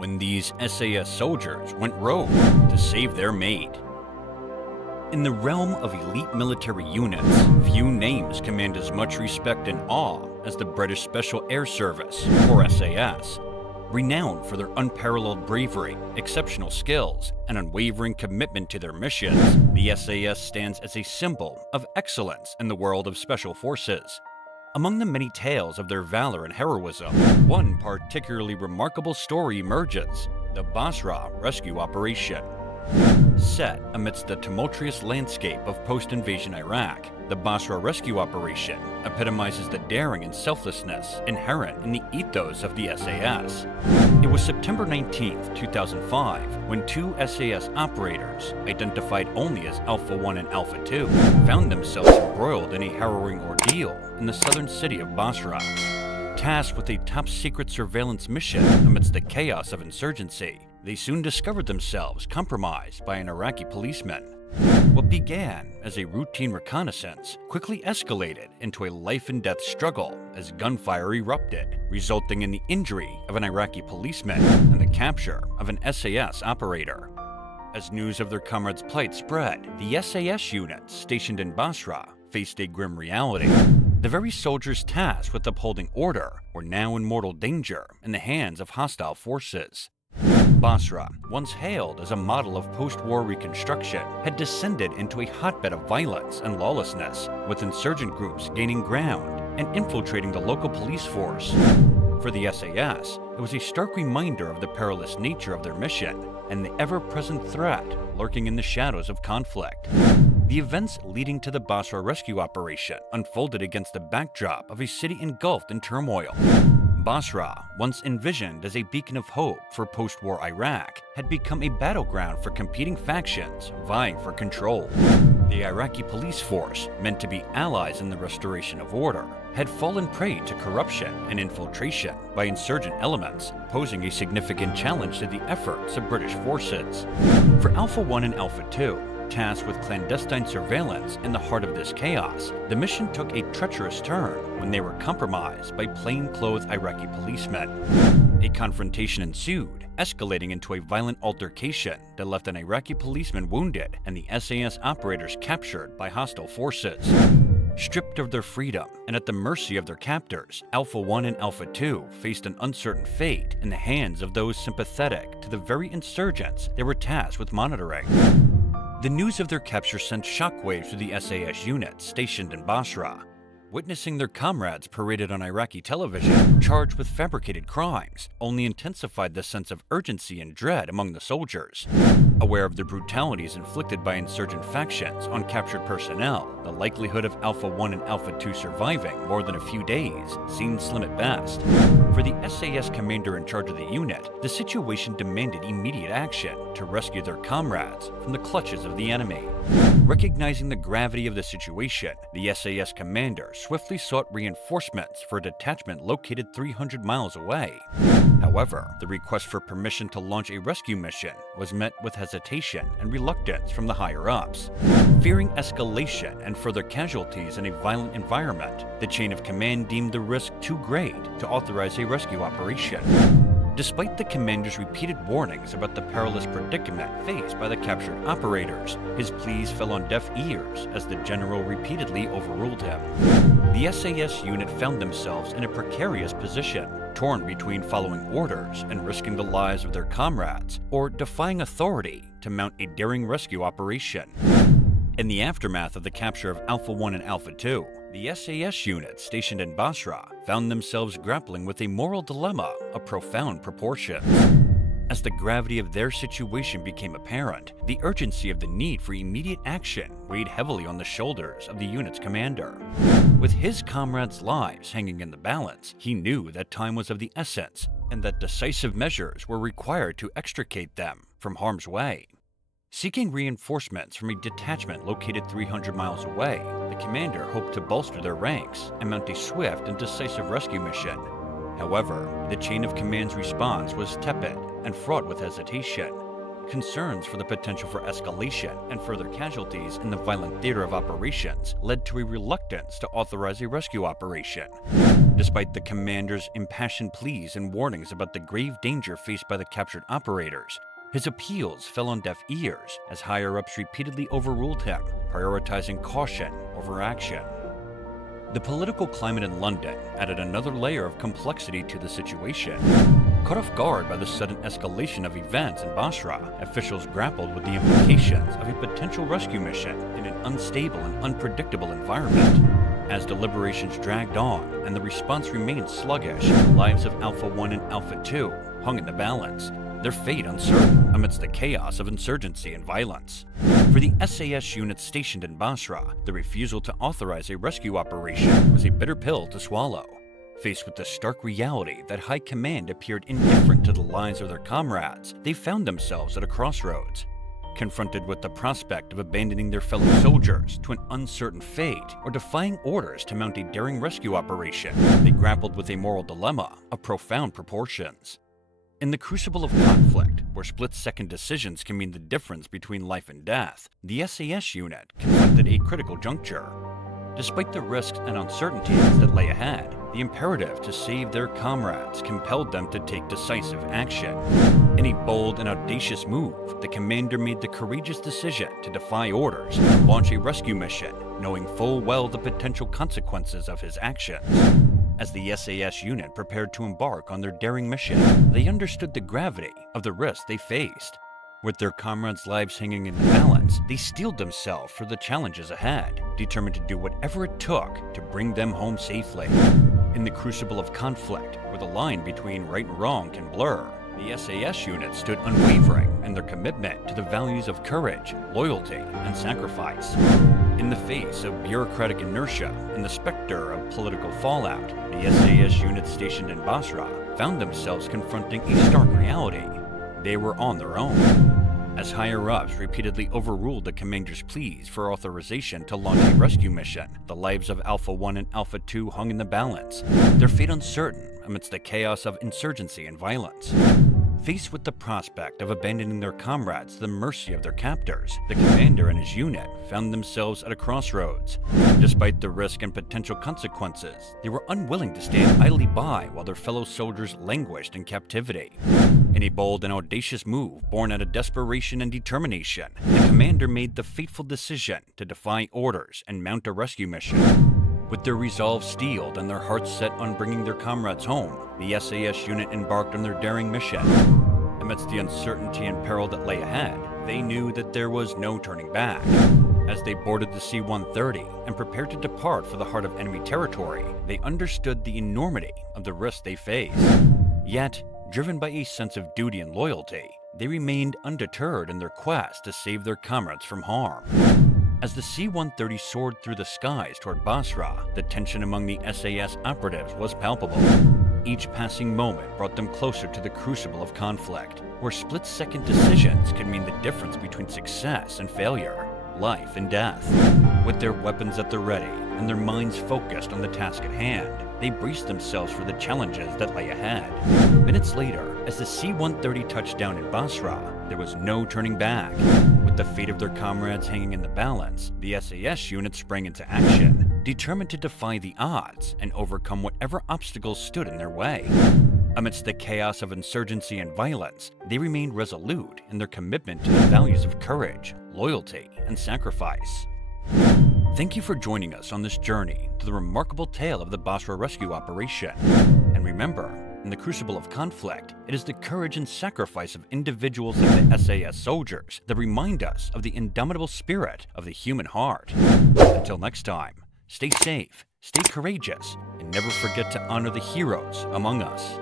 when these SAS soldiers went rogue to save their mate. In the realm of elite military units, few names command as much respect and awe as the British Special Air Service, or SAS. Renowned for their unparalleled bravery, exceptional skills, and unwavering commitment to their missions, the SAS stands as a symbol of excellence in the world of special forces. Among the many tales of their valor and heroism, one particularly remarkable story emerges: the Basra Rescue Operation. Set amidst the tumultuous landscape of post-invasion Iraq, the Basra Rescue Operation epitomizes the daring and selflessness inherent in the ethos of the SAS. It was September 19, 2005, when two SAS operators, identified only as Alpha 1 and Alpha 2, found themselves embroiled in a harrowing ordeal in the southern city of Basra. Tasked with a top-secret surveillance mission amidst the chaos of insurgency, they soon discovered themselves compromised by an Iraqi policeman. What began as a routine reconnaissance quickly escalated into a life-and-death struggle as gunfire erupted, resulting in the injury of an Iraqi policeman and the capture of an SAS operator. As news of their comrades' plight spread, the SAS units stationed in Basra faced a grim reality. The very soldiers tasked with upholding order were now in mortal danger in the hands of hostile forces. Basra, once hailed as a model of post-war reconstruction, had descended into a hotbed of violence and lawlessness, with insurgent groups gaining ground and infiltrating the local police force. For the SAS, it was a stark reminder of the perilous nature of their mission and the ever-present threat lurking in the shadows of conflict. The events leading to the Basra rescue operation unfolded against the backdrop of a city engulfed in turmoil. Basra, once envisioned as a beacon of hope for post-war Iraq, had become a battleground for competing factions vying for control. The Iraqi police force, meant to be allies in the restoration of order, had fallen prey to corruption and infiltration by insurgent elements, posing a significant challenge to the efforts of British forces. For Alpha 1 and Alpha 2, tasked with clandestine surveillance in the heart of this chaos, the mission took a treacherous turn when they were compromised by plainclothes Iraqi policemen. A confrontation ensued, escalating into a violent altercation that left an Iraqi policeman wounded and the SAS operators captured by hostile forces. Stripped of their freedom and at the mercy of their captors, Alpha 1 and Alpha 2 faced an uncertain fate in the hands of those sympathetic to the very insurgents they were tasked with monitoring. The news of their capture sent shockwaves through the SAS units stationed in Basra. Witnessing their comrades paraded on Iraqi television, charged with fabricated crimes, only intensified the sense of urgency and dread among the soldiers. Aware of the brutalities inflicted by insurgent factions on captured personnel, the likelihood of Alpha 1 and Alpha 2 surviving more than a few days seemed slim at best. For the SAS commander in charge of the unit, the situation demanded immediate action to rescue their comrades from the clutches of the enemy. Recognizing the gravity of the situation, the SAS commander swiftly sought reinforcements for a detachment located 300 miles away. However, the request for permission to launch a rescue mission was met with hesitation and reluctance from the higher-ups. Fearing escalation and further casualties in a violent environment, the chain of command deemed the risk too great to authorize a rescue operation. Despite the commander's repeated warnings about the perilous predicament faced by the captured operators, his pleas fell on deaf ears as the general repeatedly overruled him. The SAS unit found themselves in a precarious position, torn between following orders and risking the lives of their comrades, or defying authority to mount a daring rescue operation. In the aftermath of the capture of Alpha 1 and Alpha 2, the SAS units stationed in Basra found themselves grappling with a moral dilemma of profound proportions. As the gravity of their situation became apparent, the urgency of the need for immediate action weighed heavily on the shoulders of the unit's commander. With his comrades' lives hanging in the balance, he knew that time was of the essence and that decisive measures were required to extricate them from harm's way. Seeking reinforcements from a detachment located 300 miles away, the commander hoped to bolster their ranks and mount a swift and decisive rescue mission. However, the chain of command's response was tepid and fraught with hesitation. concerns for the potential for escalation and further casualties in the violent theater of operations led to a reluctance to authorize a rescue operation. Despite the commander's impassioned pleas and warnings about the grave danger faced by the captured operators, his appeals fell on deaf ears as higher-ups repeatedly overruled him, prioritizing caution over action. The political climate in London added another layer of complexity to the situation. Caught off guard by the sudden escalation of events in Basra, officials grappled with the implications of a potential rescue mission in an unstable and unpredictable environment. As deliberations dragged on and the response remained sluggish, the lives of Alpha 1 and Alpha 2 hung in the balance, their fate uncertain amidst the chaos of insurgency and violence. For the SAS units stationed in Basra, the refusal to authorize a rescue operation was a bitter pill to swallow. Faced with the stark reality that High Command appeared indifferent to the lives of their comrades, they found themselves at a crossroads. Confronted with the prospect of abandoning their fellow soldiers to an uncertain fate or defying orders to mount a daring rescue operation, they grappled with a moral dilemma of profound proportions. In the crucible of conflict, where split-second decisions can mean the difference between life and death, the SAS unit confronted a critical juncture. Despite the risks and uncertainties that lay ahead, the imperative to save their comrades compelled them to take decisive action. In a bold and audacious move, the commander made the courageous decision to defy orders and launch a rescue mission, knowing full well the potential consequences of his actions. As the SAS unit prepared to embark on their daring mission, they understood the gravity of the risks they faced. With their comrades' lives hanging in the balance, they steeled themselves for the challenges ahead, determined to do whatever it took to bring them home safely. In the crucible of conflict, where the line between right and wrong can blur, the SAS unit stood unwavering in their commitment to the values of courage, loyalty, and sacrifice. In the face of bureaucratic inertia and the specter of political fallout, the SAS unit stationed in Basra found themselves confronting a stark reality. They were on their own. As higher-ups repeatedly overruled the commander's pleas for authorization to launch a rescue mission, the lives of Alpha 1 and Alpha 2 hung in the balance, their fate uncertain amidst the chaos of insurgency and violence. Faced with the prospect of abandoning their comrades to the mercy of their captors, the commander and his unit found themselves at a crossroads. Despite the risk and potential consequences, they were unwilling to stand idly by while their fellow soldiers languished in captivity. In a bold and audacious move born out of desperation and determination, the commander made the fateful decision to defy orders and mount a rescue mission. With their resolve steeled and their hearts set on bringing their comrades home, the SAS unit embarked on their daring mission. Amidst the uncertainty and peril that lay ahead, they knew that there was no turning back. As they boarded the C-130 and prepared to depart for the heart of enemy territory, they understood the enormity of the risks they faced. Yet, driven by a sense of duty and loyalty, they remained undeterred in their quest to save their comrades from harm. As the C-130 soared through the skies toward Basra, the tension among the SAS operatives was palpable. Each passing moment brought them closer to the crucible of conflict, where split-second decisions could mean the difference between success and failure, life and death. With their weapons at the ready and their minds focused on the task at hand, they braced themselves for the challenges that lay ahead. Minutes later, as the C-130 touched down in Basra, there was no turning back. With the fate of their comrades hanging in the balance, the SAS unit sprang into action, determined to defy the odds and overcome whatever obstacles stood in their way. Amidst the chaos of insurgency and violence, they remained resolute in their commitment to the values of courage, loyalty, and sacrifice. Thank you for joining us on this journey to the remarkable tale of the Basra rescue operation. And remember, in the crucible of conflict, it is the courage and sacrifice of individuals like the SAS soldiers that remind us of the indomitable spirit of the human heart. Until next time, stay safe, stay courageous, and never forget to honor the heroes among us.